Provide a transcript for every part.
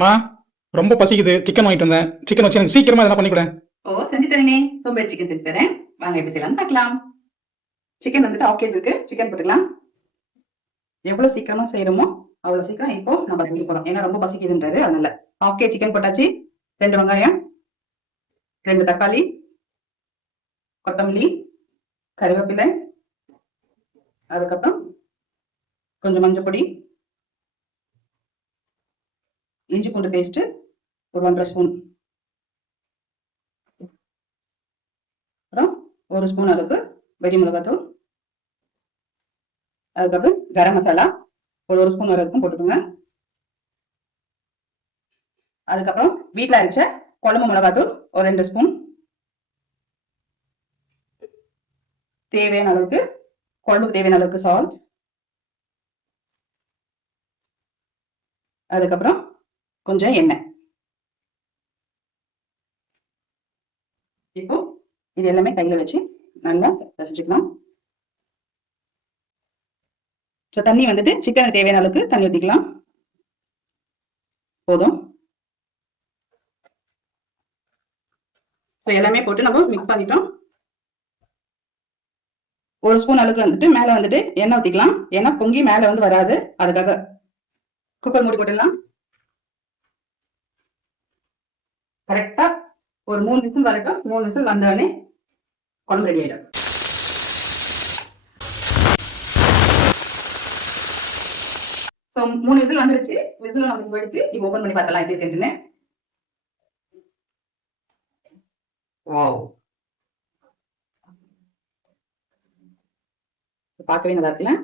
மா, ரொம்ப பசிக்குது. சிக்கன் வாங்கிட்டு வந்தேன். சிக்கன் வச்சு எனக்கு சீக்கிரமா எதனா பண்ணி குடேன். செஞ்சு தரேனே. சோம்பேறி சிக்கன் செஞ்சு தரேன். வாங்க எப்படி செய்யலாம்னு பார்க்கலாம். சிக்கன் வந்துட்டு 1/2 கேஜி இருக்கு. சிக்கன் போட்டுக்கலாம். எவ்வளவு சீக்கிரமா செய்யறோமோ அவ்வளவு சீக்கிரம் இப்போ நம்ம செஞ்சு போறோம். ஏன்னா ரொம்ப பசிக்குதுன்றாரு, அதனால 1/2 கேஜி சிக்கன் போட்டாச்சு. 2 வெங்காயம், 2 தக்காளி, கொத்தமல்லி, கருவேப்பிலை, அதுக்கப்புறம் கொஞ்சம் மஞ்சள் பொடி, இஞ்சி பூண்டு பேஸ்ட் ஒரு 1.5 ஸ்பூன், அப்புறம் 1 ஸ்பூன் அளவுக்கு வெடி மிளகாத்தூள், அதுக்கப்புறம் கரம் மசாலா ஒரு 1 ஸ்பூன் வரைக்கும் போட்டுக்கோங்க. அதுக்கப்புறம் வீட்டில் அரைச்ச குழம்பு மிளகாத்தூள் ஒரு 2 ஸ்பூன், தேவையான அளவுக்கு குழம்புக்கு தேவையான அளவுக்கு சால்ட், அதுக்கப்புறம் கொஞ்சம் எண்ணெய். இப்போ இது எல்லாமே கையில வச்சு நல்லா ரசிச்சுக்கலாம். தண்ணி வந்துட்டு சிக்கனுக்கு தேவையான அளவுக்கு தண்ணி ஊற்றிக்கலாம். போதும். எல்லாமே போட்டு நம்ம மிக்ஸ் பண்ணிட்டோம். 1 ஸ்பூன் அளவுக்கு வந்துட்டு மேல வந்துட்டு எண்ணெய் ஊற்றிக்கலாம். ஏன்னா பொங்கி மேல வந்து வராது, அதுக்காக. குக்கர் மூடி போட்டுடலாம். கரெக்டா ஒரு 3 விசில் வரட்டும். 3 விசில் வந்தோடனே குழம்பு ரெடி ஆயிடும். சோ 3 விசில் வந்துருச்சு. விசில் நமக்கு போயிடுச்சு. இப்போ ஓபன் பண்ணி பார்த்தலாம் எப்படி இருக்குன்னு. வாவ், பார்க்கவே நல்லா இருக்குல்ல.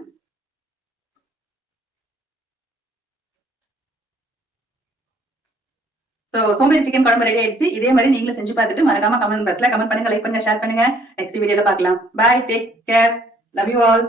சோம்பேறி சிக்கன் குழம்பு ரெடி ஆயிடுச்சு. இதே மாதிரி நீங்களும் செஞ்சு பார்த்துட்டு மறக்காம கமெண்ட் பாக்ஸ்ல கமெண்ட் பண்ணுங்க, லைக் பண்ணுங்க, ஷேர் பண்ணுங்க. நெக்ஸ்ட் வீடியோல பார்க்கலாம். Bye, take care, love you all.